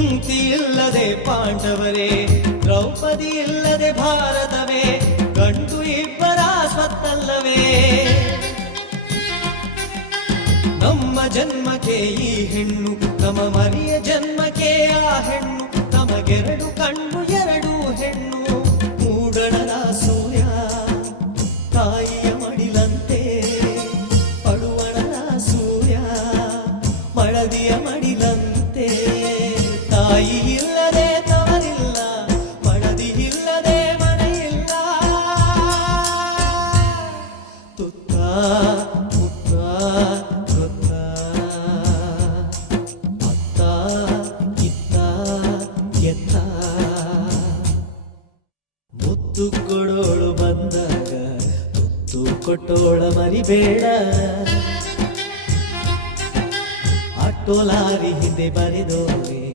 ಕುಂತಿ ಇಲ್ಲದೆ ಪಾಂಡವರೇ, ದ್ರೌಪದಿ ಇಲ್ಲದೆ ಭಾರತವೇ, ಗಂಡು ಇಬ್ಬರ ಸ್ವತ್ತಲ್ಲವೇ. ನಮ್ಮ ಜನ್ಮಕ್ಕೆ ಈ ಹೆಣ್ಣು, ನಮ್ಮ ಮರಿಯ ಜನ್ಮಕ್ಕೆ ಆ ಹೆಣ್ಣು, ನಮಗೆರಡು ಕಣ್ಣು ಎರಡು ಹೆಣ್ಣು. ಮೂಡಣದ ಸೂರ್ಯ ತಾಯಿಯ ಮಡಿಲಂತೆ, ಪಡುವಣದ ಸೂರ್ಯ ಮಳದಿಯ ಮಡಿಲಂತೆ. ತಾಯಿ ಇಲ್ಲದೆ ತವರಿಲ್ಲ, ಮಡದಿ ಇಲ್ಲದೆ ಮನೆಯಿಲ್ಲ. ತುತ್ತ ಮುತ್ತ ಗೊತ್ತ, ಅತ್ತ ಇತ್ತ ಎತ್ತ. ಮುತ್ತು ಕೊಡೋಳು ಬಂದಾಗ ತುತ್ತು ಕೊಟ್ಟೋಳ ಮರಿಬೇಡ. ಆಟೋ ಲಾರಿ ಹಿಂದೆ ಬರೆದೋ